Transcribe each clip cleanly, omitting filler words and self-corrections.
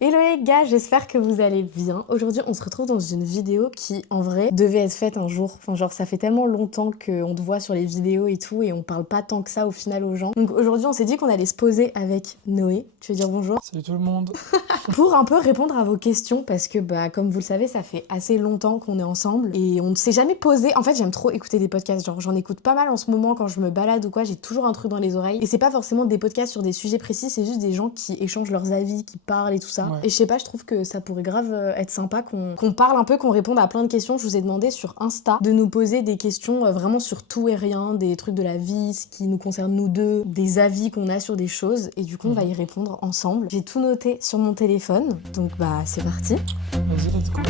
Hello les gars, j'espère que vous allez bien. Aujourd'hui, on se retrouve dans une vidéo qui, en vrai, devait être faite un jour. Enfin, genre, ça fait tellement longtemps qu'on te voit sur les vidéos et tout, et on parle pas tant que ça au final aux gens. Donc aujourd'hui, on s'est dit qu'on allait se poser avec Noé. Tu veux dire bonjour? Salut tout le monde. Pour un peu répondre à vos questions, parce que, comme vous le savez, ça fait assez longtemps qu'on est ensemble, et on ne s'est jamais posé. En fait, j'aime trop écouter des podcasts, genre, j'en écoute pas mal en ce moment quand je me balade ou quoi, j'ai toujours un truc dans les oreilles. Et c'est pas forcément des podcasts sur des sujets précis, c'est juste des gens qui échangent leurs avis, qui parlent et tout ça. Ouais. Et je sais pas, je trouve que ça pourrait grave être sympa qu'on parle un peu, qu'on réponde à plein de questions. Je vous ai demandé sur Insta de nous poser des questions vraiment sur tout et rien, des trucs de la vie, ce qui nous concerne nous deux, des avis qu'on a sur des choses, et du coup on va y répondre ensemble. J'ai tout noté sur mon téléphone, donc c'est parti. Vas-y, let's go.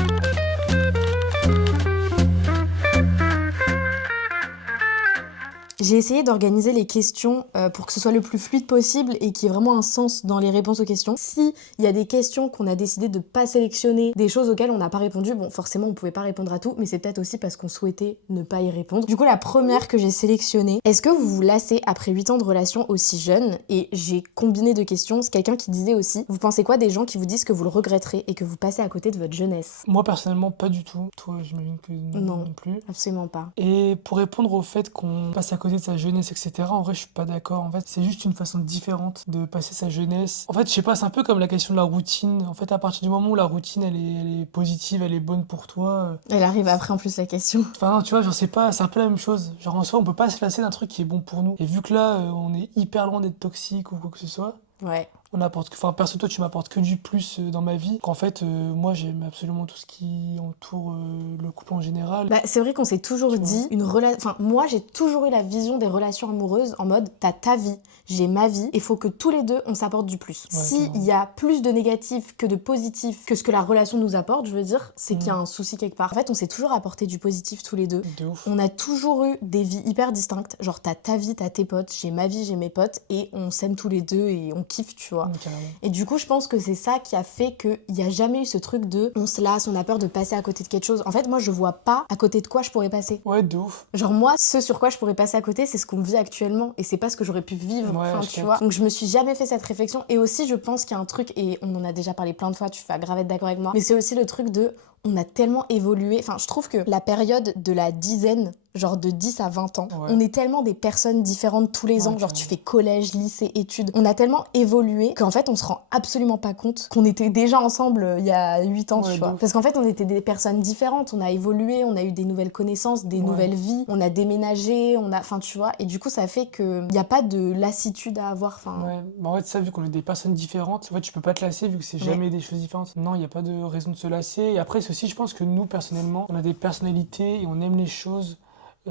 J'ai essayé d'organiser les questions pour que ce soit le plus fluide possible et qu'il y ait vraiment un sens dans les réponses aux questions. Si il y a des questions qu'on a décidé de pas sélectionner, des choses auxquelles on n'a pas répondu, bon forcément on pouvait pas répondre à tout, mais c'est peut-être aussi parce qu'on souhaitait ne pas y répondre. Du coup la première que j'ai sélectionnée, est-ce que vous vous lassez après 8 ans de relation aussi jeune? Et j'ai combiné deux questions, c'est quelqu'un qui disait aussi, vous pensez quoi des gens qui vous disent que vous le regretterez et que vous passez à côté de votre jeunesse? Moi personnellement, pas du tout. Toi, j'imagine que non plus. Absolument pas. Et pour répondre au fait qu'on passe à côté de sa jeunesse, etc., en vrai, je suis pas d'accord. En fait, c'est juste une façon différente de passer sa jeunesse. En fait, je sais pas, c'est un peu comme la question de la routine. En fait, à partir du moment où la routine, elle est positive, elle est bonne pour toi. Elle arrive après en plus la question. Enfin, non, tu vois, genre, c'est pas, c'est un peu la même chose. Genre, en soi, on peut pas se lasser d'un truc qui est bon pour nous. Et vu que là, on est hyper loin d'être toxique ou quoi que ce soit, Ouais. on apporte, enfin perso toi tu m'apportes que du plus dans ma vie. Qu'en fait moi j'aime absolument tout ce qui entoure le couple en général. C'est vrai qu'on s'est toujours Tu vois. dit une relation. Enfin, moi j'ai toujours eu la vision des relations amoureuses en mode t'as ta vie, j'ai ma vie, et faut que tous les deux on s'apporte du plus. Ouais, S'il y a plus de négatif que de positif que ce que la relation nous apporte, je veux dire, c'est qu'il y a un souci quelque part. En fait, on s'est toujours apporté du positif tous les deux. De ouf. On a toujours eu des vies hyper distinctes. Genre t'as ta vie, t'as tes potes, j'ai ma vie, j'ai mes potes, et on s'aime tous les deux et on kiffe, tu vois. Carrément. Et du coup, je pense que c'est ça qui a fait qu'il n'y a jamais eu ce truc de on se lasse, on a peur de passer à côté de quelque chose. En fait, moi, je vois pas à côté de quoi je pourrais passer. Ouais, de ouf. Genre, moi, ce sur quoi je pourrais passer à côté, c'est ce qu'on vit actuellement. Et c'est pas ce que j'aurais pu vivre, Ouais, enfin, je tu capte. vois. Donc, je me suis jamais fait cette réflexion. Et aussi, je pense qu'il y a un truc, et on en a déjà parlé plein de fois, tu vas grave être d'accord avec moi, mais c'est aussi le truc de on a tellement évolué. Enfin, je trouve que la période de la dizaine, genre de 10 à 20 ans, Ouais. on est tellement des personnes différentes tous les Ouais, ans. Genre, tu carrément. fais collège, lycée, études. On a tellement évolué qu'en fait, on se rend absolument pas compte qu'on était déjà ensemble il y a 8 ans, Ouais, tu de vois. ouf. Parce qu'en fait, on était des personnes différentes. On a évolué, on a eu des nouvelles connaissances, des nouvelles vies. On a déménagé, enfin, tu vois. Et du coup, ça fait qu'il n'y a pas de lassitude à avoir. Enfin, Ouais, bah en fait ça vu qu'on est des personnes différentes, en fait tu peux pas te lasser vu que c'est jamais des choses différentes. Non, il y a pas de raison de se lasser. Et après c'est aussi je pense que nous personnellement, on a des personnalités et on aime les choses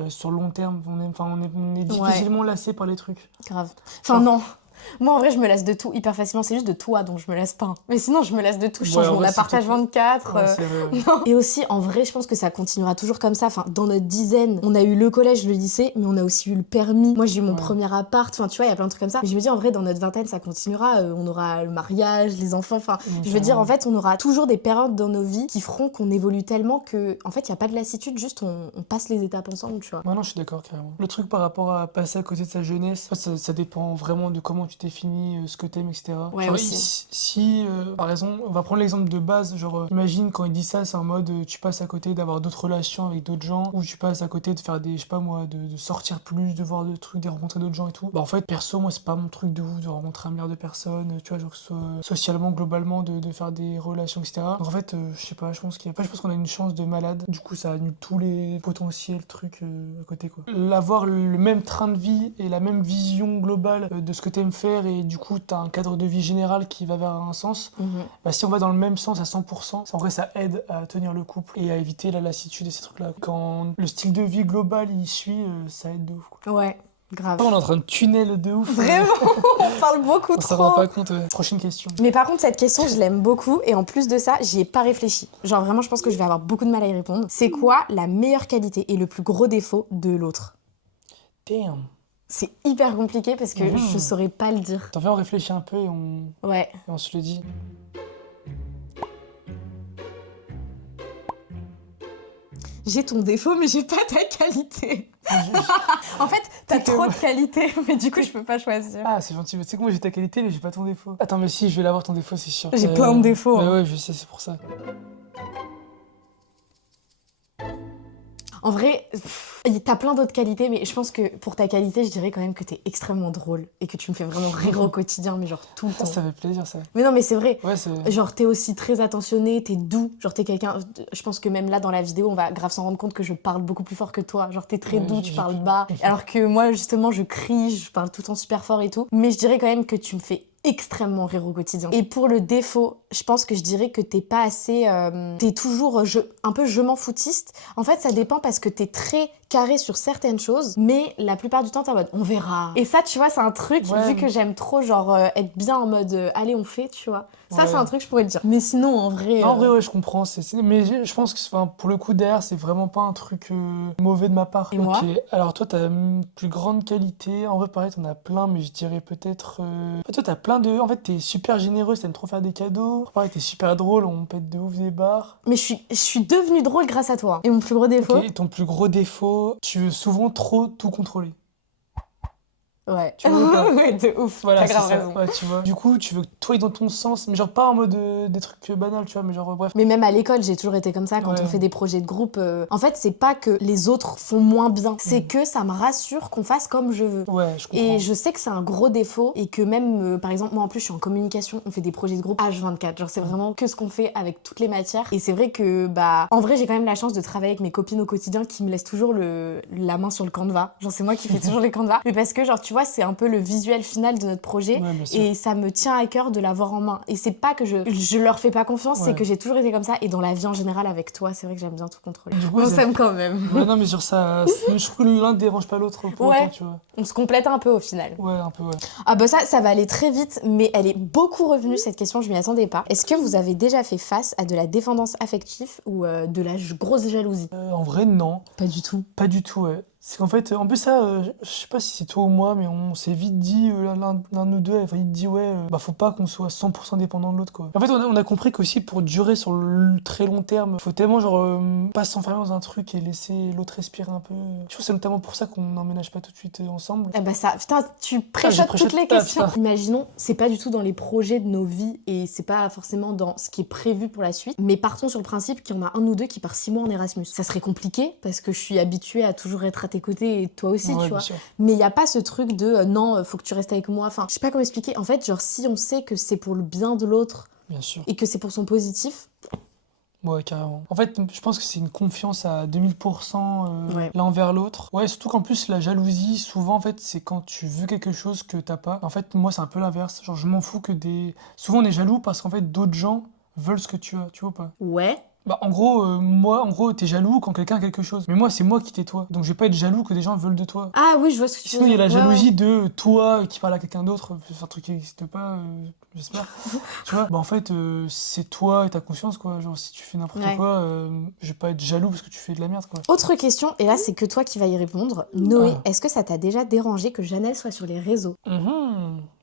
sur le long terme. On est difficilement lassé par les trucs. grave. Enfin, Genre, non. Moi, en vrai, je me lasse de tout hyper facilement. C'est juste de toi dont je me lasse pas. Mais sinon, je me lasse de tout. Je change en mon vrai, appart c'est tout. H24. Ouais, c'est vrai, ouais. Non. Et aussi, en vrai, je pense que ça continuera toujours comme ça. Enfin, dans notre dizaine, on a eu le collège, le lycée, mais on a aussi eu le permis. Moi, j'ai eu mon Ouais. premier appart. Enfin, tu vois, il y a plein de trucs comme ça. Mais je me dis, en vrai, dans notre vingtaine, ça continuera. On aura le mariage, les enfants. Enfin, je veux dire, en fait, on aura toujours des périodes dans nos vies qui feront qu'on évolue tellement que, en fait, il n'y a pas de lassitude. Juste, on passe les étapes ensemble, tu vois. Ouais, non, je suis d'accord, carrément. Le truc par rapport à passer à côté de sa jeunesse, ça dépend vraiment de comment tu définis ce que t'aimes, etc. Ouais, Genre, aussi. si par exemple, on va prendre l'exemple de base, genre, imagine quand il dit ça, c'est en mode tu passes à côté d'avoir d'autres relations avec d'autres gens, ou tu passes à côté de faire des, je sais pas moi, de sortir plus, de voir des trucs, de rencontrer d'autres gens et tout. Bah, en fait, perso, moi, c'est pas mon truc de ouf de rencontrer un milliard de personnes, tu vois, genre, que ce soit socialement, globalement, de faire des relations, etc. Donc, en fait, je sais pas, je pense qu'on a une chance de malade. Du coup, ça annule tous les potentiels trucs à côté, quoi. Avoir le même train de vie et la même vision globale de ce que t'aimes faire et du coup, t'as un cadre de vie général qui va vers un sens. Bah, si on va dans le même sens à 100%, en vrai, ça aide à tenir le couple et à éviter la lassitude et ces trucs-là. Quand le style de vie global il suit, ça aide de ouf, quoi. Ouais, grave. On est en train de tunnel de ouf. Vraiment, on parle beaucoup On trop. s'en rend pas compte. Prochaine question. Mais par contre, cette question, je l'aime beaucoup. Et en plus de ça, j'y ai pas réfléchi. Genre vraiment, je pense que je vais avoir beaucoup de mal à y répondre. C'est quoi la meilleure qualité et le plus gros défaut de l'autre? Damn. C'est hyper compliqué parce que je saurais pas le dire. T'en fais, on réfléchit un peu et Ouais. on se le dit. J'ai ton défaut, mais j'ai pas ta qualité. Je- En fait, t'as T'es- trop de qualité, mais du coup, je peux pas choisir. Ah, c'est gentil. Tu sais que moi, j'ai ta qualité, mais j'ai pas ton défaut. Attends, mais si, je vais l'avoir ton défaut, c'est sûr. J'ai plein de défauts, Bah hein. ouais, je sais, c'est pour ça. En vrai, t'as plein d'autres qualités, mais je pense que pour ta qualité, je dirais quand même que t'es extrêmement drôle et que tu me fais vraiment rire au quotidien, mais genre tout le Ah, temps. ça fait plaisir, ça. Mais non, mais c'est vrai. Ouais, c'est... Genre, t'es aussi très attentionné, t'es doux. Genre, t'es quelqu'un. Je pense que même là, dans la vidéo, on va grave s'en rendre compte que je parle beaucoup plus fort que toi. Genre, t'es très Ouais, doux, j'ai tu parles pu. bas. Alors que moi, justement, je crie, je parle tout le temps super fort et tout. Mais je dirais quand même que tu me fais extrêmement rire au quotidien. Et pour le défaut, je pense que je dirais que t'es pas assez... t'es toujours un peu je m'en foutiste. En fait, ça dépend parce que t'es très carré sur certaines choses, mais la plupart du temps, t'es en mode on verra. Et ça, tu vois, c'est un truc, Ouais. vu que j'aime trop, genre, être bien en mode allez, on fait, tu vois. Ça, Ouais. c'est un truc, je pourrais te dire. Mais sinon, en vrai... Non, en vrai, ouais, je comprends. Mais je pense que, enfin, pour le coup, derrière, c'est vraiment pas un truc mauvais de ma part. Et Ok. moi Alors, toi, t'as une plus grande qualité. En vrai, pareil, t'en as plein, mais je dirais peut-être. Toi, t'as plein de. En fait, t'es super généreuse, t'aimes trop faire des cadeaux. Pareil, t'es super drôle, on pète de ouf des barres. Mais je suis devenue drôle grâce à toi. Et mon plus gros défaut Ok, ton plus gros défaut, tu veux souvent trop tout contrôler. Ouais. Tu vois ou pas? Ouais, de ouf. Voilà, T'as c'est grave ça. raison. Ouais, tu vois. Du coup, tu veux que tout aille dans ton sens, mais genre pas en mode des trucs banals, tu vois, mais genre bref. Mais même à l'école, j'ai toujours été comme ça. Quand Ouais. on fait des projets de groupe, en fait, c'est pas que les autres font moins bien. C'est Mm. que ça me rassure qu'on fasse comme je veux. Ouais, je comprends. Et je sais que c'est un gros défaut et que même, par exemple, moi en plus je suis en communication, on fait des projets de groupe H24. Genre c'est vraiment que ce qu'on fait avec toutes les matières. Et c'est vrai que, bah, en vrai j'ai quand même la chance de travailler avec mes copines au quotidien qui me laissent toujours la main sur le canevas. Genre c'est moi qui fais toujours les canevas. Mais parce que genre tu vois, c'est un peu le visuel final de notre projet. Ouais, bien sûr. Et ça me tient à cœur de l'avoir en main. Et c'est pas que je leur fais pas confiance, Ouais. c'est que j'ai toujours été comme ça. Et dans la vie en général avec toi, c'est vrai que j'aime bien tout contrôler. Du coup, On ça- s'aime quand même. Ouais, non, mais sur ça, je trouve que l'un dérange pas l'autre pour Ouais. autant, tu vois. On se complète un peu au final. Ouais, un peu, ouais. Ah bah ça va aller très vite, mais elle est beaucoup revenue cette question, je m'y attendais pas. Est-ce que vous avez déjà fait face à de la dépendance affective ou de la grosse jalousie? En vrai, non. Pas du tout. Pas du tout, ouais. C'est qu'en fait, en plus, ça, je sais pas si c'est toi ou moi, mais on s'est vite dit, l'un de nous deux, enfin, il dit, ouais, bah, faut pas qu'on soit 100% dépendant de l'autre, quoi. En fait, on a compris qu'aussi, pour durer sur le très long terme, faut tellement, genre, pas s'enfermer dans un truc et laisser l'autre respirer un peu. Je trouve que c'est notamment pour ça qu'on n'emménage pas tout de suite ensemble. Eh bah ça, putain, tu préchotes toutes les Ah, questions. putain. Imaginons, c'est pas du tout dans les projets de nos vies et c'est pas forcément dans ce qui est prévu pour la suite, mais partons sur le principe qu'il y en a un ou deux qui part 6 mois en Erasmus. Ça serait compliqué parce que je suis habituée à toujours être à tes côtés et toi aussi, Ouais, tu bien vois. sûr. Mais il y a pas ce truc de non, faut que tu restes avec moi. Enfin, je sais pas comment expliquer. En fait, genre si on sait que c'est pour le bien de l'autre Bien sûr. et que c'est pour son positif, Ouais, carrément. En fait, je pense que c'est une confiance à 2000% Ouais. l'un envers l'autre. Ouais, surtout qu'en plus, la jalousie, souvent, en fait, c'est quand tu veux quelque chose que t'as pas. En fait, moi, c'est un peu l'inverse. Genre, je m'en fous que des... Souvent, on est jaloux parce qu'en fait, d'autres gens veulent ce que tu as, tu vois ou pas? ouais. Bah, en gros, t'es jaloux quand quelqu'un a quelque chose. Mais moi, c'est moi qui t'ai toi. Donc, je vais pas être jaloux que des gens veulent de toi. Ah oui, je vois ce que tu veux Sinon, il y a dire. la Ouais, jalousie ouais. de toi qui parle à quelqu'un d'autre. C'est un truc qui n'existe pas, j'espère. Tu vois, bah en fait, c'est toi et ta conscience, quoi. Genre, si tu fais n'importe Ouais. quoi, je vais pas être jaloux parce que tu fais de la merde, quoi. Autre question, et là c'est que toi qui vas y répondre. Noé, Ah. est-ce que ça t'a déjà dérangé que Janelle soit sur les réseaux?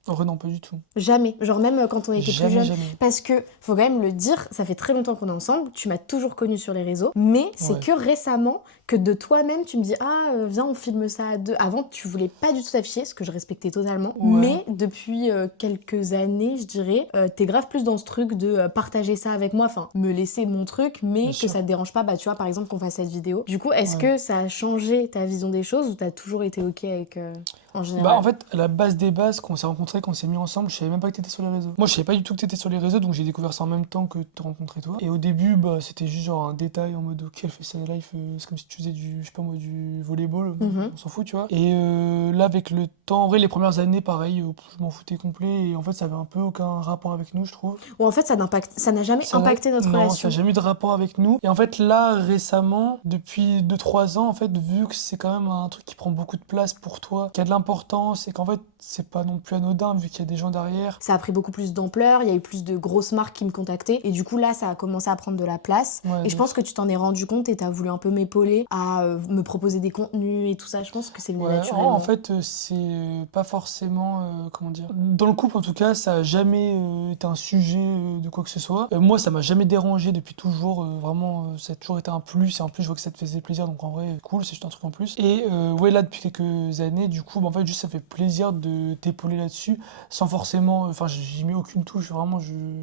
En vrai, non, pas du tout. Jamais. Genre même quand on était plus Jamais, jeunes. jamais. Parce que, faut quand même le dire, ça fait très longtemps qu'on est ensemble, tu m'as toujours connue sur les réseaux, mais c'est Ouais. que récemment que de toi-même tu me dis ah viens on filme ça à deux. Avant tu voulais pas du tout t'afficher, ce que je respectais totalement, Ouais. mais depuis quelques années je dirais, t'es grave plus dans ce truc de partager ça avec moi, enfin me laisser mon truc, mais Bien que sûr. ça te dérange pas, bah tu vois par exemple qu'on fasse cette vidéo. Du coup est-ce Ouais. que ça a changé ta vision des choses ou t'as toujours été ok avec en général? Bah, en fait, à la base des bases, quand on s'est rencontrés, quand on s'est mis ensemble, je savais même pas que t'étais sur les réseaux. Moi, je savais pas du tout que t'étais sur les réseaux, donc j'ai découvert ça en même temps que te rencontrer toi. Et au début, bah, c'était juste genre un détail en mode, ok, elle fait ça live, c'est comme si tu faisais du, je sais pas moi, du volleyball, Mhm. on s'en fout, tu vois. Et là, avec le temps, en vrai, les premières années, pareil, je m'en foutais complet, et en fait, ça avait un peu aucun rapport avec nous, je trouve. Ou en fait ça n'a jamais Ça n'a- impacté notre non, relation. ça n'a jamais eu de rapport avec nous. Et en fait, là, récemment, depuis 2-3 ans, en fait, vu que c'est quand même un truc qui prend beaucoup de place pour toi, qui a de l'importance, et qu'en fait, c'est pas non plus anodin vu qu'il y a des gens derrière. Ça a pris beaucoup plus d'ampleur, il y a eu plus de grosses marques qui me contactaient et du coup là ça a commencé à prendre de la place Ouais, et je pense que tu t'en es rendu compte et t'as voulu un peu m'épauler à me proposer des contenus et tout ça. Je pense que c'est venu ouais, naturellement. en fait, c'est pas forcément, comment dire, dans le couple en tout cas, ça a jamais été un sujet de quoi que ce soit. Moi, ça m'a jamais dérangé depuis toujours, vraiment, ça a toujours été un plus, et en plus, je vois que ça te faisait plaisir, donc en vrai, cool, c'est juste un truc en plus. Et ouais, là, depuis quelques années, du coup, bah, en fait, juste ça fait plaisir de t'épauler là-dessus, sans forcément, enfin, j'y mets aucune touche, vraiment,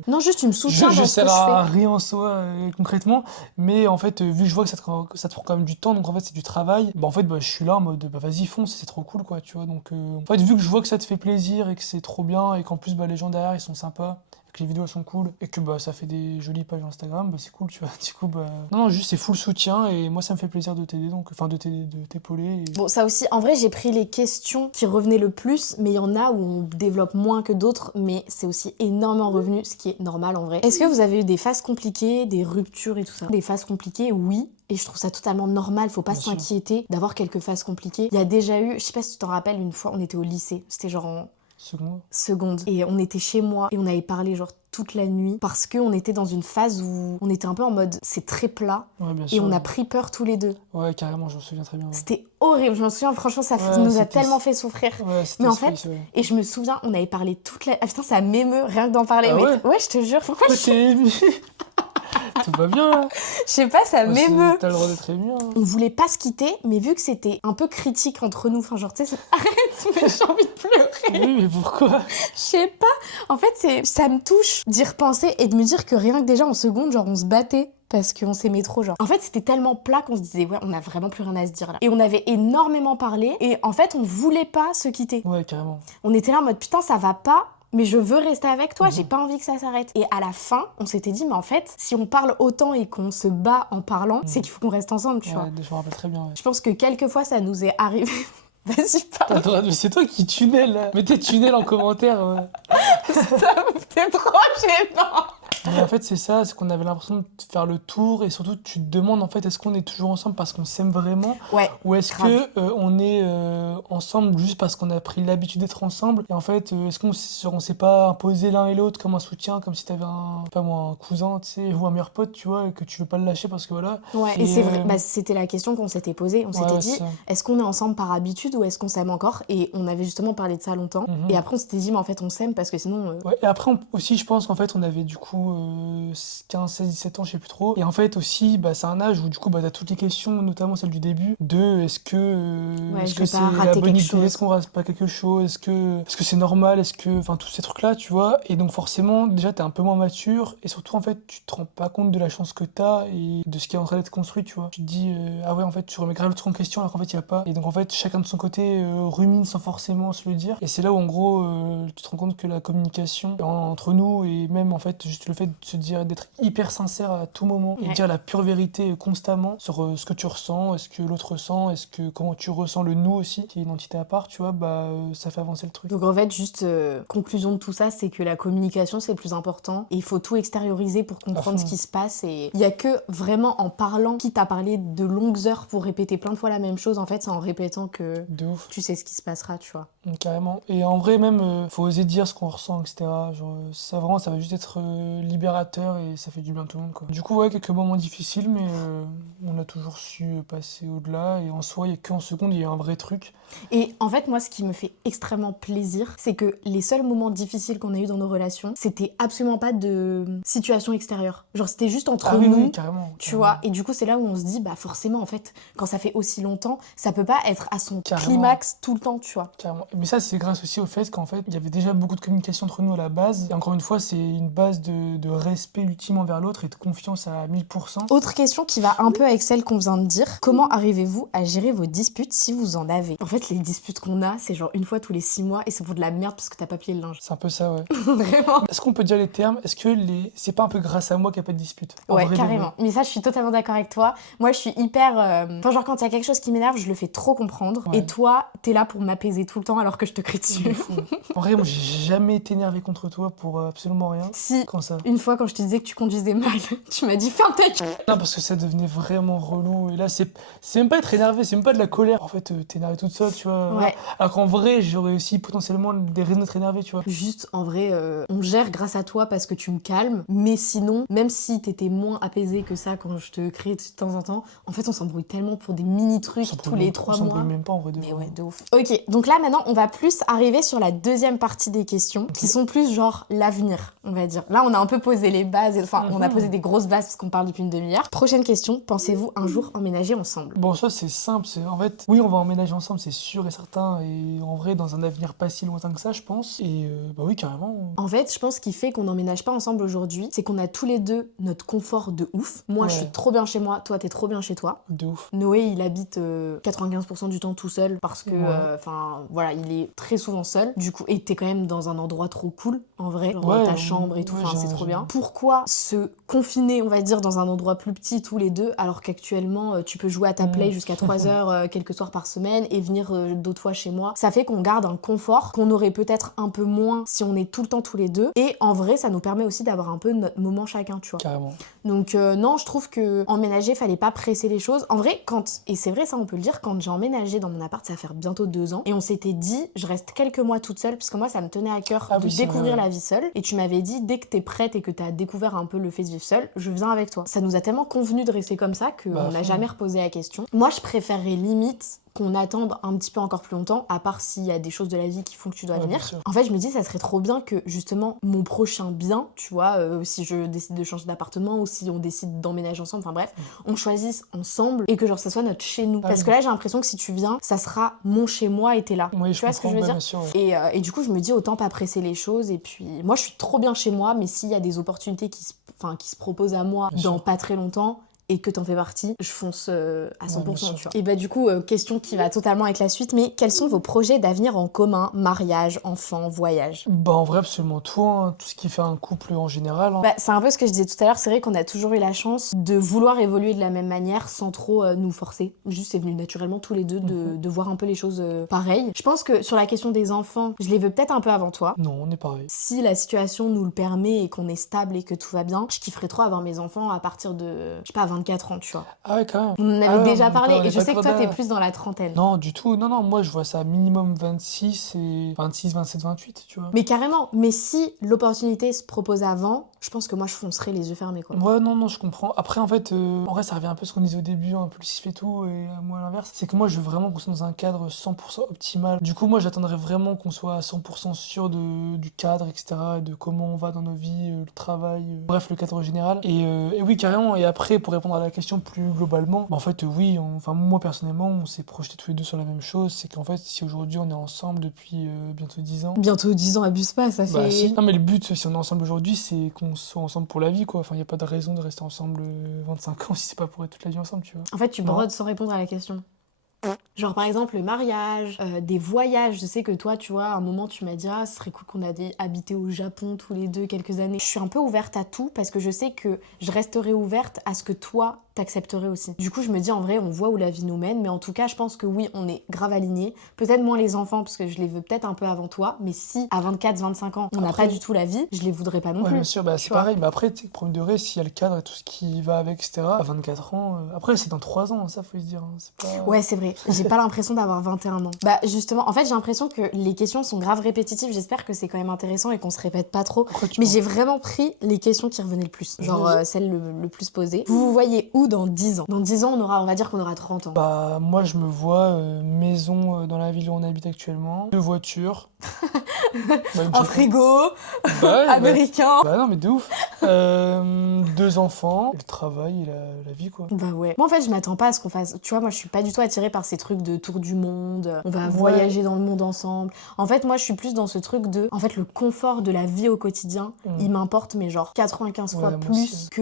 Non, juste tu me soutiens je dans ce que sers je fais. à rien en soi concrètement, mais en fait, vu que je vois que ça te prend quand même du temps, donc en fait c'est du travail, bah en fait bah, je suis là en mode bah vas-y fonce, c'est trop cool quoi, tu vois. Donc en fait, vu que je vois que ça te fait plaisir et que c'est trop bien et qu'en plus bah, les gens derrière ils sont sympas, et que les vidéos elles sont cool et que bah ça fait des jolies pages Instagram, bah c'est cool, tu vois. Du coup bah non, juste c'est full soutien et moi ça me fait plaisir de t'aider, donc enfin de t'aider, de t'épauler. Bon, ça aussi, en vrai, j'ai pris les questions qui revenaient le plus, mais il y en a où on développe moins que d'autres, mais c'est aussi énormément revenu, ce qui est normal en vrai. Est-ce que vous avez eu des phases compliquées, des ruptures et tout ça? Des phases compliquées, oui. Et je trouve ça totalement normal, faut pas Bien sûr. s'inquiéter d'avoir quelques phases compliquées. Il y a déjà eu, je sais pas si tu t'en rappelles, une fois, on était au lycée, c'était genre en Seconde. seconde, et on était chez moi, et on avait parlé genre toute la nuit, parce qu'on était dans une phase où on était un peu en mode, c'est très plat, Ouais, bien et sûr. on a pris peur tous les deux. Ouais, carrément, je me souviens très bien. Ouais, C'était horrible, je m'en souviens, franchement, ça ouais nous a c'était tellement fait souffrir. ouais, Mais c'était en space, fait, ouais. et je me souviens, on avait parlé toute la... Ah putain, ça m'émeut, rien que d'en parler. Ah Mais ouais? ouais, je te jure, pourquoi Pourquoi t'es ému? Tout va bien là? je sais pas, ça Bah, m'émeut. t'as le droit d'être ému, hein. On voulait pas se quitter, mais vu que c'était un peu critique entre nous, enfin genre, tu sais, arrête, mais j'ai envie de pleurer. Oui, mais pourquoi? Je sais pas, en fait, ça me touche d'y repenser et de me dire que rien que déjà en seconde, genre, on se battait. Parce qu'on s'aimait trop, genre. En fait, c'était tellement plat qu'on se disait, ouais, on a vraiment plus rien à se dire là. Et on avait énormément parlé, et en fait, on voulait pas se quitter. Ouais, carrément. On était là en mode, putain, ça va pas, mais je veux rester avec toi, Mhm. j'ai pas envie que ça s'arrête. Et à la fin, on s'était dit, mais en fait, si on parle autant et qu'on se bat en parlant, c'est qu'il faut qu'on reste ensemble, tu vois. Ouais, je me rappelle très bien. Ouais. Je pense que quelques fois, ça nous est arrivé. Vas-y, parle. Mais c'est toi qui tunnel là. Mets tes tunnels en commentaire. Ouais. C'est trop gênant. Mais en fait, c'est ça, c'est qu'on avait l'impression de faire le tour et surtout, tu te demandes en fait, est-ce qu'on est toujours ensemble parce qu'on s'aime vraiment Ouais. ou est-ce grave. que on est ensemble juste parce qu'on a pris l'habitude d'être ensemble et en fait, est-ce on s'est pas imposé l'un et l'autre comme un soutien, comme si t'avais pas moi, un cousin, tu sais, ou un meilleur pote, tu vois, et que tu veux pas le lâcher parce que voilà. Ouais, et c'est vrai, bah, c'était la question qu'on s'était posée. On s'était ouais, dit, c'est ça. est-ce qu'on est ensemble par habitude ou est-ce qu'on s'aime encore? Et on avait justement parlé de ça longtemps. Mhm. Et après, on s'était dit, mais en fait, on s'aime parce que sinon. Ouais, et après aussi, je pense qu'en fait, on avait du coup 15, 16, 17 ans, je sais plus trop. Et en fait, aussi, bah, c'est un âge où du coup, bah, t'as toutes les questions, notamment celle du début, de Ouais, est-ce je que vais c'est pas la rater bonne quelque idée, chose. est-ce qu'on rate pas quelque chose, est-ce que c'est normal, enfin, tous ces trucs-là, tu vois. Et donc, forcément, déjà, t'es un peu moins mature. Et surtout, en fait, tu te rends pas compte de la chance que t'as et de ce qui est en train d'être construit, tu vois. Tu te dis, ah ouais, en fait, tu remets grave le truc en question alors qu'en fait, il y a pas. Et donc, en fait, chacun de son côté rumine sans forcément se le dire. Et c'est là où, en gros, tu te rends compte que la communication entre nous et même, en fait, juste le fait de se dire, d'être hyper sincère à tout moment et Ouais. dire la pure vérité constamment sur ce que tu ressens, est-ce que l'autre ressent, comment tu ressens le nous aussi, qui est une entité à part, tu vois, bah ça fait avancer le truc. Donc en fait, juste conclusion de tout ça, c'est que la communication c'est le plus important et il faut tout extérioriser pour comprendre fond. ce qui se passe. Et il y a que vraiment en parlant, quitte à parler de longues heures pour répéter plein de fois la même chose, en fait, c'est en répétant que De ouf. tu sais ce qui se passera, tu vois. Carrément. Et en vrai, même, faut oser dire ce qu'on ressent, etc. Genre, ça vraiment, ça va juste être libérateur et ça fait du bien à tout le monde, quoi. Du coup, ouais, quelques moments difficiles, mais on a toujours su passer au-delà. Et en soi, il y a qu'en seconde, il y a un vrai truc. Et en fait, moi, ce qui me fait extrêmement plaisir, c'est que les seuls moments difficiles qu'on a eu dans nos relations, c'était absolument pas de situation extérieure. Genre, c'était juste entre Ah oui, nous. oui, carrément. Tu vois, et du coup, c'est là où on se dit, bah forcément, en fait, quand ça fait aussi longtemps, ça peut pas être à son Carrément. climax tout le temps, tu vois. Carrément. Mais ça, c'est grâce aussi au fait qu'en fait, il y avait déjà beaucoup de communication entre nous à la base. Et encore une fois, c'est une base de respect ultime envers l'autre et de confiance à 1000%. Autre question qui va un peu avec celle qu'on vient de dire. Comment arrivez-vous à gérer vos disputes si vous en avez? En fait, les disputes qu'on a, c'est genre une fois tous les 6 mois et c'est pour de la merde parce que t'as pas plié le linge. C'est un peu ça, ouais. Vraiment. Est-ce qu'on peut dire les termes? Est-ce que c'est pas un peu grâce à moi qu'il n'y a pas de dispute? En Ouais, vrai de vrai. carrément. Mais ça, je suis totalement d'accord avec toi. Moi, je suis hyper... Enfin, genre, quand il y a quelque chose qui m'énerve, je le fais trop comprendre. Ouais. Et toi, t'es là pour m'apaiser tout le temps alors que je te crie De dessus. fou. En vrai, moi, j'ai jamais été énervé contre toi pour absolument rien. Si, Quand ça? une fois quand je te disais que tu conduisais mal, tu m'as dit ferme ta gueule. Non, parce que ça devenait vraiment relou. Et là, c'est même pas être énervé, c'est même pas de la colère. En fait, t'es énervé toute seule, tu vois. Voilà. Ouais. Alors qu'en vrai, j'aurais aussi potentiellement des raisons d'être énervé, tu vois. Juste, en vrai, on gère grâce à toi parce que tu me calmes. Mais sinon, même si t'étais moins apaisé que ça quand je te crie de temps en temps, en fait, on s'embrouille tellement pour des mini On trucs s'embrouille tous les même- 3 On s'embrouille mois. même pas en vrai de Mais vrai. ouais, de ouf. Ok, donc là maintenant, on va plus arriver sur la deuxième partie des questions, qui sont plus genre l'avenir, on va dire. Là, on a un peu posé les bases, enfin, on a posé des grosses bases parce qu'on parle depuis une demi-heure. Prochaine question, pensez-vous un jour emménager ensemble? Bon, ça c'est simple, en fait, oui, on va emménager ensemble, c'est sûr et certain, et en vrai, dans un avenir pas si lointain que ça, je pense. Et bah oui, carrément. En fait, je pense qu'il fait qu'on n'emménage pas ensemble aujourd'hui, c'est qu'on a tous les deux notre confort de ouf. Moi, je Ouais. suis trop bien chez moi, toi, t'es trop bien chez toi. De ouf. Noé, il habite 95% du temps tout seul parce que, Ouais. enfin, voilà, il est très souvent seul. Du coup, et t'es quand même dans un endroit trop cool, en vrai. Genre, Ouais, ta chambre et tout, ouais, enfin, c'est j'ai- trop j'ai- bien. Pourquoi se confiner, on va dire, dans un endroit plus petit tous les deux, alors qu'actuellement, tu peux jouer à ta play jusqu'à 3 heures quelques soirs par semaine et venir d'autres fois chez moi? Ça fait qu'on garde un confort qu'on aurait peut-être un peu moins si on est tout le temps tous les deux. Et en vrai, ça nous permet aussi d'avoir un peu notre moment chacun, tu vois. Carrément. Donc non, je trouve que emménager, fallait pas presser les choses. En vrai, et c'est vrai ça, on peut le dire, quand j'ai emménagé dans mon appart, ça va faire bientôt 2 ans, et on s'était dit, je reste quelques mois toute seule, parce que moi, ça me tenait à cœur Ah de oui, c'est découvrir vrai, ouais. la vie seule. Et tu m'avais dit, dès que t'es prête et que t'as découvert un peu le fait de vivre seule, je viens avec toi. Ça nous a tellement convenu de rester comme ça qu'on Bah, n'a fond. jamais reposé la question. Moi, je préférerais limite qu'on attende un petit peu encore plus longtemps, à part s'il y a des choses de la vie qui font que tu dois Ouais, bien venir. sûr. En fait, je me dis, ça serait trop bien que justement mon prochain bien, tu vois, si je décide de changer d'appartement ou si on décide d'emménager ensemble, enfin bref, on choisisse ensemble et que genre ça soit notre chez nous. Ah Parce oui. que là, j'ai l'impression que si tu viens, ça sera mon chez moi et t'es là. Oui, tu vois ce que je veux ouais, dire? bien sûr, ouais. Et du coup, je me dis autant pas presser les choses. Et puis, moi, je suis trop bien chez moi, mais s'il y a des opportunités qui se proposent à moi Bien dans sûr. pas très longtemps, et que t'en fais partie, je fonce à 100%, bien sûr. tu vois. Et bah du coup, question qui va totalement avec la suite, mais quels sont vos projets d'avenir en commun? Mariage, enfants, voyage? Bah, en vrai, absolument tout, hein. Tout ce qui fait un couple en général, hein. Bah, c'est un peu ce que je disais tout à l'heure, c'est vrai qu'on a toujours eu la chance de vouloir évoluer de la même manière sans trop nous forcer. Juste, c'est venu naturellement tous les deux de voir un peu les choses pareilles. Je pense que sur la question des enfants, je les veux peut-être un peu avant toi. Non, on est pareil. Si la situation nous le permet et qu'on est stable et que tout va bien, je kifferais trop avoir mes enfants à partir de, je sais pas, 24 ans, tu vois. Ah ouais, quand même. On en Ah avait ouais, déjà on est parlé pas- on et est je pas sais que trop toi, t'es derrière. plus dans la trentaine. Non, du tout. Non, non, moi, je vois ça minimum 26 et 26, 27, 28, tu vois. Mais carrément, mais si l'opportunité se propose avant, je pense que moi je foncerais les yeux fermés quoi. Ouais, non, non, je comprends. Après, en fait, en vrai, ça revient un peu à ce qu'on disait au début, hein, impulsif et tout, et moi, à l'inverse. C'est que moi, je veux vraiment qu'on soit dans un cadre 100% optimal. Du coup, moi, j'attendrais vraiment qu'on soit à 100% sûr du cadre, etc., et de comment on va dans nos vies, le travail, bref, le cadre général. Et oui, carrément. Et après, pour répondre à la question plus globalement, bah, en fait, oui, enfin, moi, personnellement, on s'est projetés tous les deux sur la même chose. C'est qu'en fait, si aujourd'hui, on est ensemble depuis bientôt 10 ans, Bientôt 10 ans, abuse pas, ça bah fait... si, non mais le but si on est ensemble aujourd'hui c'est qu'on soit ensemble pour la vie quoi, enfin il n'y a pas de raison de rester ensemble 25 ans si c'est pas pour être toute la vie ensemble tu vois. En fait, tu Non. brodes sans répondre à la question. Genre par exemple le mariage, des voyages. Je sais que toi, tu vois, à un moment tu m'as dit ah, ce serait cool qu'on allait habiter au Japon tous les deux quelques années. Je suis un peu ouverte à tout parce que je sais que je resterai ouverte à ce que toi t'accepterais aussi. Du coup, je me dis en vrai, on voit où la vie nous mène, mais en tout cas, je pense que oui, on est grave alignés. Peut-être moins les enfants parce que je les veux peut-être un peu avant toi, mais si à 24, 25 ans, on n'a Après- pas du tout la vie, je les voudrais pas non Ouais plus. bien sûr, bah tu c'est vois. pareil, mais après tu sais, premier degré, s'il y a le cadre et tout ce qui va avec, etc. À 24 ans, après c'est dans 3 ans, ça faut se dire, hein, c'est pas... Ouais, c'est vrai. J'ai pas l'impression d'avoir 21 ans. Bah, justement, en fait, j'ai l'impression que les questions sont grave répétitives. J'espère que c'est quand même intéressant et qu'on se répète pas trop. Pourquoi tu Mais penses- j'ai vraiment pris les questions qui revenaient le plus. Genre Vas-y. celles le plus posées. Vous vous voyez où dans 10 ans? Dans 10 ans, on va dire qu'on aura 30 ans. Bah moi je me vois maison dans la ville où on habite actuellement, 2 voitures. Bah, une Un petite- frigo Bah, ouais, américain. bah non mais de ouf. 2 enfants, le travail et la vie quoi. Bah ouais. Moi en fait je m'attends pas à ce qu'on fasse. Tu vois, moi je suis pas du tout attirée par ces trucs de tour du monde. On va Ouais. voyager dans le monde ensemble. En fait moi je suis plus dans ce truc de. En fait le confort de la vie au quotidien, il m'importe mais genre 95 fois Ouais, moi plus aussi. que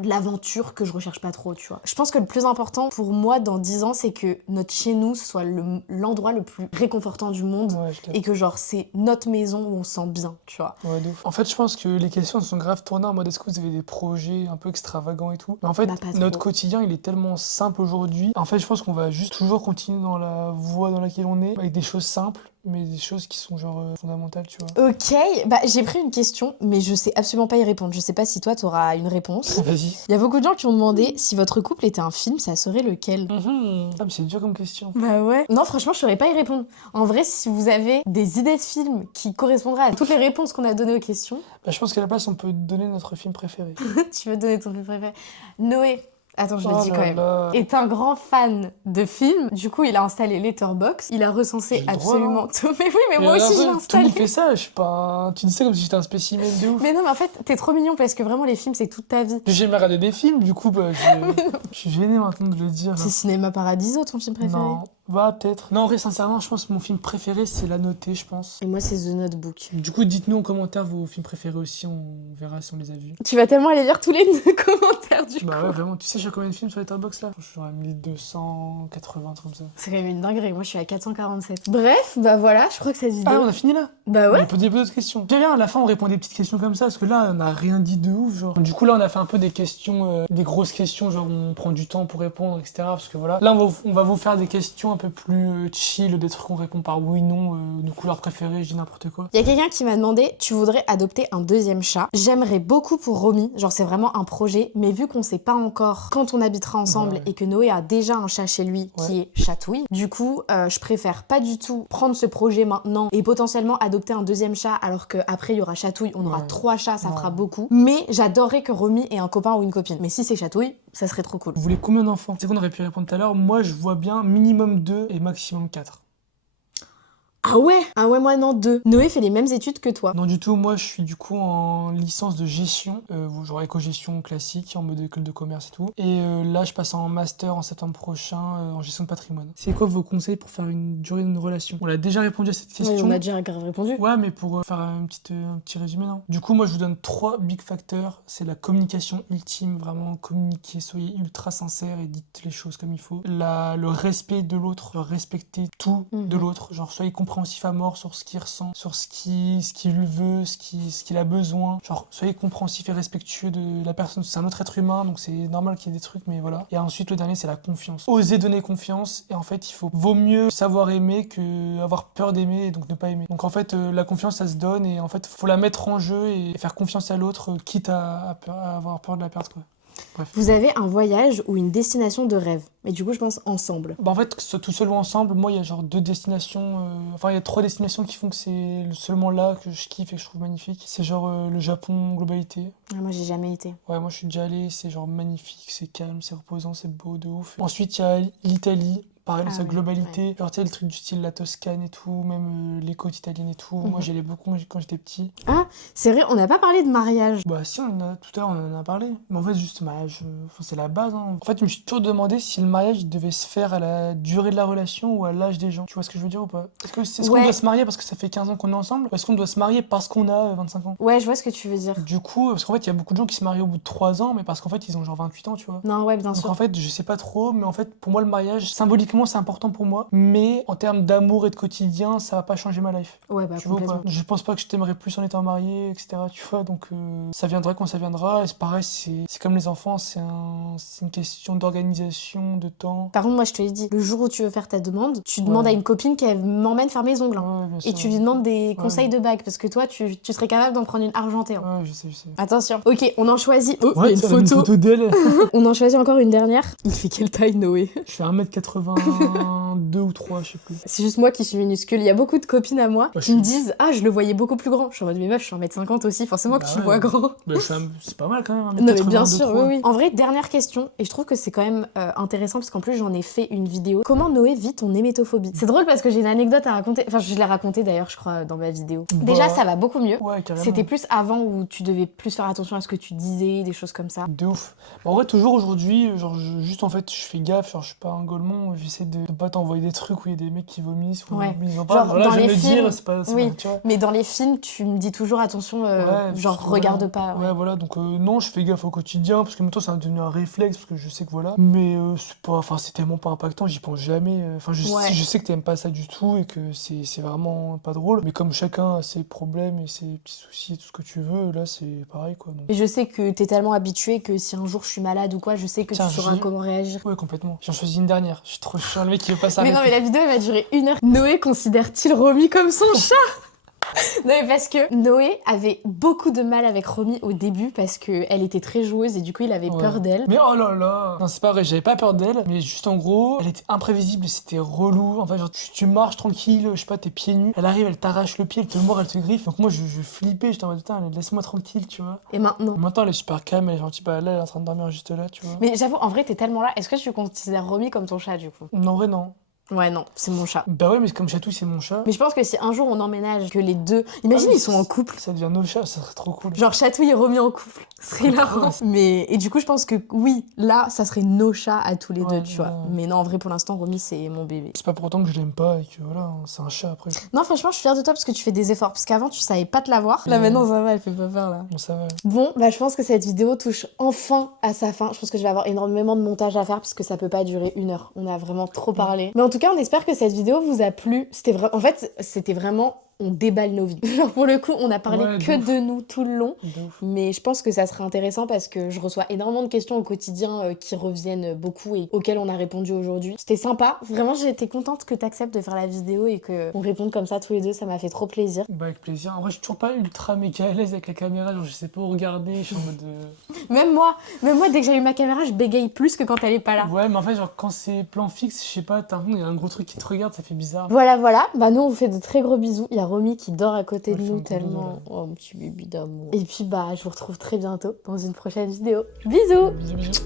de l'aventure que je recherche pas trop, tu vois. Je pense que le plus important pour moi dans 10 ans c'est que notre chez nous soit l'endroit le plus réconfortant du monde. Ouais, je capte. Et que genre c'est notre maison où on se sent bien, tu vois. Ouais, de ouf. En fait, je pense que les questions sont grave tournées en mode est-ce que vous avez des projets un peu extravagants et tout. Mais en fait, Bah, pas trop. notre quotidien, il est tellement simple aujourd'hui. En fait, je pense qu'on va juste toujours continuer dans la voie dans laquelle on est, avec des choses simples, mais des choses qui sont genre fondamentales, tu vois. Ok, bah j'ai pris une question, mais je sais absolument pas y répondre. Je sais pas si toi t'auras une réponse. Vas-y. Il y a beaucoup de gens qui ont demandé si votre couple était un film, ça serait lequel? Ah, mais c'est dur comme question. Bah ouais. Non, franchement, je saurais pas y répondre. En vrai, si vous avez des idées de films qui correspondraient à toutes les réponses qu'on a données aux questions, Bah, je pense qu'à la place, on peut donner notre film préféré. tu veux donner ton film préféré. Noé, attends, je le Oh dis là quand même, là. est un grand fan de films. Du coup, il a installé Letterboxd. Il a recensé J'ai le droit, absolument non tout. Mais oui, mais Mais moi aussi, après, j'ai tout le installé. monde fait ça, je sais pas. Tu dis ça comme si j'étais un spécimen de ouf. Mais non, mais en fait, t'es trop mignon parce que vraiment, les films, c'est toute ta vie. J'ai jamais regardé des films, du coup, bah, je suis gêné maintenant de le dire. C'est Cinéma Paradiso, ton film préféré? Non, va peut-être. Non, en vrai, sincèrement, je pense que mon film préféré, c'est La Notée, je pense. Et moi, c'est The Notebook. Du coup, dites-nous en commentaire vos films préférés aussi, on verra si on les a vus. Tu vas tellement aller lire tous les commentaires du Bah coup. ouais, vraiment. Tu sais, j'ai combien de films sur Letterboxd là? Je suis à 1280, un truc comme ça. C'est quand même une dinguerie. Moi, je suis à 447. Bref, bah voilà, je crois que cette vidéo. Ah, on a fini là? Bah ouais. On peut poser d'autres questions. J'aime bien, à la fin, on répond des petites questions comme ça, parce que là, on n'a rien dit de ouf, genre. Du coup, là, on a fait un peu des questions, des grosses questions, genre, on prend du temps pour répondre, etc. Parce que voilà. Là, on va vous faire des questions un peu plus chill, des trucs qu'on répond par oui, non, nos couleurs préférées, je dis n'importe quoi. Il y a quelqu'un qui m'a demandé, tu voudrais adopter un deuxième chat? J'aimerais beaucoup pour Romy, genre c'est vraiment un projet, mais vu qu'on sait pas encore quand on habitera ensemble Ouais. et que Noé a déjà un chat chez lui qui est Chatouille, du coup, je préfère pas du tout prendre ce projet maintenant et potentiellement adopter un deuxième chat alors qu'après il y aura Chatouille, on aura 3 chats, ça fera beaucoup. Mais j'adorerais que Romy ait un copain ou une copine. Mais si c'est Chatouille, ça serait trop cool. Vous voulez combien d'enfants? C'est qu'on aurait pu répondre tout à l'heure. Moi, je vois bien minimum 2 et maximum 4. Ah ouais? Ah ouais, moi non, 2. Noé fait les mêmes études que toi. Non, du tout, moi je suis du coup en licence de gestion, genre éco-gestion classique, en mode école de commerce et tout. Et là, je passe en master en septembre prochain en gestion de patrimoine. C'est quoi vos conseils pour faire une durée d'une relation? On a déjà répondu à cette question. Ouais, on a déjà grave répondu. Ouais, mais pour faire un petit résumé, non? Du coup, moi, je vous donne 3 big factors. C'est la communication ultime, vraiment communiquer, soyez ultra sincère et dites les choses comme il faut. Le respect de l'autre, respecter tout de l'autre, genre soyez compréhensif à mort sur ce qu'il ressent, sur ce qu'il veut, ce qu'il a besoin. Genre, soyez compréhensif et respectueux de la personne. C'est un autre être humain, donc c'est normal qu'il y ait des trucs, mais voilà. Et ensuite, le dernier, c'est la confiance. Osez donner confiance, et en fait, vaut mieux savoir aimer que avoir peur d'aimer et donc ne pas aimer. Donc en fait, la confiance, ça se donne, et en fait, faut la mettre en jeu et faire confiance à l'autre, quitte à avoir peur de la perdre, quoi. Bref. Vous avez un voyage ou une destination de rêve, mais du coup je pense ensemble. Bah en fait, que ce soit tout seul ou ensemble, moi il y a genre 2 destinations, enfin il y a 3 destinations qui font que c'est seulement là que je kiffe et que je trouve magnifique. C'est genre le Japon globalité. Ah, moi j'ai jamais été. Ouais, moi je suis déjà allé, c'est genre magnifique, c'est calme, c'est reposant, c'est beau de ouf. Ensuite il y a l'Italie. Pareil dans sa ouais, globalité, genre tu sais le truc du style la Toscane et tout, même les côtes italiennes et tout, moi j'y allais beaucoup quand j'étais petit. Ah, c'est vrai, on n'a pas parlé de mariage. Bah si, tout à l'heure on en a parlé, mais en fait juste mariage, c'est la base, hein. En fait je me suis toujours demandé si le mariage devait se faire à la durée de la relation ou à l'âge des gens, tu vois ce que je veux dire ou pas? Est-ce qu'on doit se marier parce que ça fait 15 ans qu'on est ensemble, ou est-ce qu'on doit se marier parce qu'on a 25 ans? Ouais, je vois ce que tu veux dire. Du coup, parce qu'en fait il y a beaucoup de gens qui se marient au bout de 3 ans, mais parce qu'en fait ils ont genre 28 ans, tu vois. Non, ouais, bien Donc sûr. en fait, je sais pas trop, mais en fait, pour moi, le mariage, symboliquement, c'est important pour moi. Mais en termes d'amour et de quotidien, ça va pas changer ma life. Ouais, bah Tu vois ou complètement. pas? Je pense pas que je t'aimerais plus en étant marié, etc. Tu vois, donc ça viendra quand ça viendra. Et c'est pareil, c'est comme les enfants, c'est une question d'organisation, de temps. Par contre, moi je te l'ai dit, le jour où tu veux faire ta demande, tu demandes à une copine qu'elle m'emmène faire mes ongles. Ouais, bien sûr. Et tu lui demandes des conseils de bague, parce que toi, tu serais capable d'en prendre une argentée. Hein. Ouais, je sais. Attention. Ok, on en choisit. Oh, il y a Ouais, une ça, une photo. photo d'elle. On en choisit encore une dernière. Il fait quelle taille, Noé? Je fais 1m82 ou 3, je sais plus. C'est juste moi qui suis minuscule. Il y a beaucoup de copines à moi qui me disent ah, je le voyais beaucoup plus grand. Je suis en mode mais meuf, je suis 1m50 aussi, forcément que tu vois grand. Bah, c'est pas mal quand même, 1m82, Non mais bien sûr, 3. oui. En vrai, dernière question, et je trouve que c'est quand même intéressant parce qu'en plus j'en ai fait une vidéo. Comment Noé vit ton hémétophobie? C'est drôle parce que j'ai une anecdote à raconter. Enfin, je l'ai racontée d'ailleurs, je crois, dans ma vidéo. Déjà, ça va beaucoup mieux. Ouais, carrément. C'était plus avant où tu devais plus faire attention à ce que tu disais, des choses comme ça. De ouf. En vrai, toujours aujourd'hui, genre, juste en fait, je fais gaffe, genre, je suis pas un golemon, j'essaie de pas t'envoyer des trucs où il y a des mecs qui vomissent ou Ouais. ils en Genre, parlent. Voilà, dans je vais les me films, dire, c'est pas, oui. tu vois. Mais dans les films, tu me dis toujours attention, Ouais, genre parce que, regarde ouais. pas. Ouais, voilà, donc non, je fais gaffe au quotidien, parce que maintenant, ça a devenu un réflexe, parce que je sais que voilà. Mais c'est tellement pas impactant, j'y pense jamais. Enfin, je sais que t'aimes pas ça du tout et que c'est vraiment pas drôle. Mais comme chacun a ses problèmes et ses petits soucis et tout ce que tu veux, là, c'est pareil, quoi. Donc... Et je sais que t'es tellement habitué que si un jour je suis malade ou quoi, je sais que Tiens, tu sauras comment réagir. Ouais, complètement. J'en choisis une dernière. Je suis le mec qui veut pas pas Mais s'arrêter. non, mais la vidéo, elle va durer 1 heure. Noé considère-t-il Romy comme son chat? Non, mais parce que Noé avait beaucoup de mal avec Romy au début parce qu'elle était très joueuse et du coup il avait Ouais. peur d'elle. Mais oh là là. Non, c'est pas vrai, j'avais pas peur d'elle, mais juste en gros, elle était imprévisible et c'était relou. Enfin, genre, tu marches tranquille, je sais pas, t'es pieds nus. Elle arrive, elle t'arrache le pied, elle te mord, elle te griffe. Donc moi, je flippais, j'étais en mode putain, laisse-moi tranquille, tu vois. Et maintenant. Maintenant, elle est super calme, elle est gentille, bah là, elle est en train de dormir juste là, tu vois. Mais j'avoue, en vrai, t'es tellement là. Est-ce que tu considères Romy comme ton chat du coup? Non, en vrai, non. Ouais, non, c'est mon chat. Bah ouais, mais comme Chatou, c'est mon chat. Mais je pense que si un jour on emménage, que les deux. Imagine, Ah oui, ils sont en couple. Ça devient nos chats, ça serait trop cool. Genre Chatouille et Romy en couple. Ce serait hilarant. Mais, et du coup, je pense que oui, là, ça serait nos chats à tous les Ouais, deux, tu vois. ouais. Mais non, en vrai, pour l'instant, Romy, c'est mon bébé. C'est pas pour autant que je l'aime pas et que voilà, c'est un chat après. Non, franchement, je suis fière de toi parce que tu fais des efforts. Parce qu'avant, tu savais pas te l'avoir. Là, Ouais. maintenant, ça va, elle fait pas peur, là. Bon, ça va. Bon, bah, je pense que cette vidéo touche enfin à sa fin. Je pense que je vais avoir énormément de montage à faire parce que ça peut pas durer 1 heure. On a vraiment trop parlé. Mais en tout cas, on espère que cette vidéo vous a plu. En fait, c'était vraiment... On déballe nos vies. Genre, pour le coup, on a parlé Ouais, de que ouf. de nous tout le long. De ouf. Mais je pense que ça serait intéressant parce que je reçois énormément de questions au quotidien qui reviennent beaucoup et auxquelles on a répondu aujourd'hui. C'était sympa. Vraiment, j'ai été contente que tu acceptes de faire la vidéo et qu'on réponde comme ça tous les deux. Ça m'a fait trop plaisir. Bah avec plaisir. En vrai, je suis toujours pas ultra méga à l'aise avec la caméra, genre je sais pas où regarder, je suis en mode... Même moi, dès que j'allume ma caméra, je bégaye plus que quand elle est pas là. Ouais, mais en fait, genre quand c'est plan fixe, je sais pas, t'as l'impression qu'il y a un gros truc qui te regarde, ça fait bizarre. Voilà. Bah nous, on vous fait de très gros bisous. Il y a Romy qui dort à côté de Ouais, nous fais un gros tellement... bisou, Oh, mon petit bébé d'amour. Et puis, bah, je vous retrouve très bientôt dans une prochaine vidéo. Bisous! Bisous, bisous.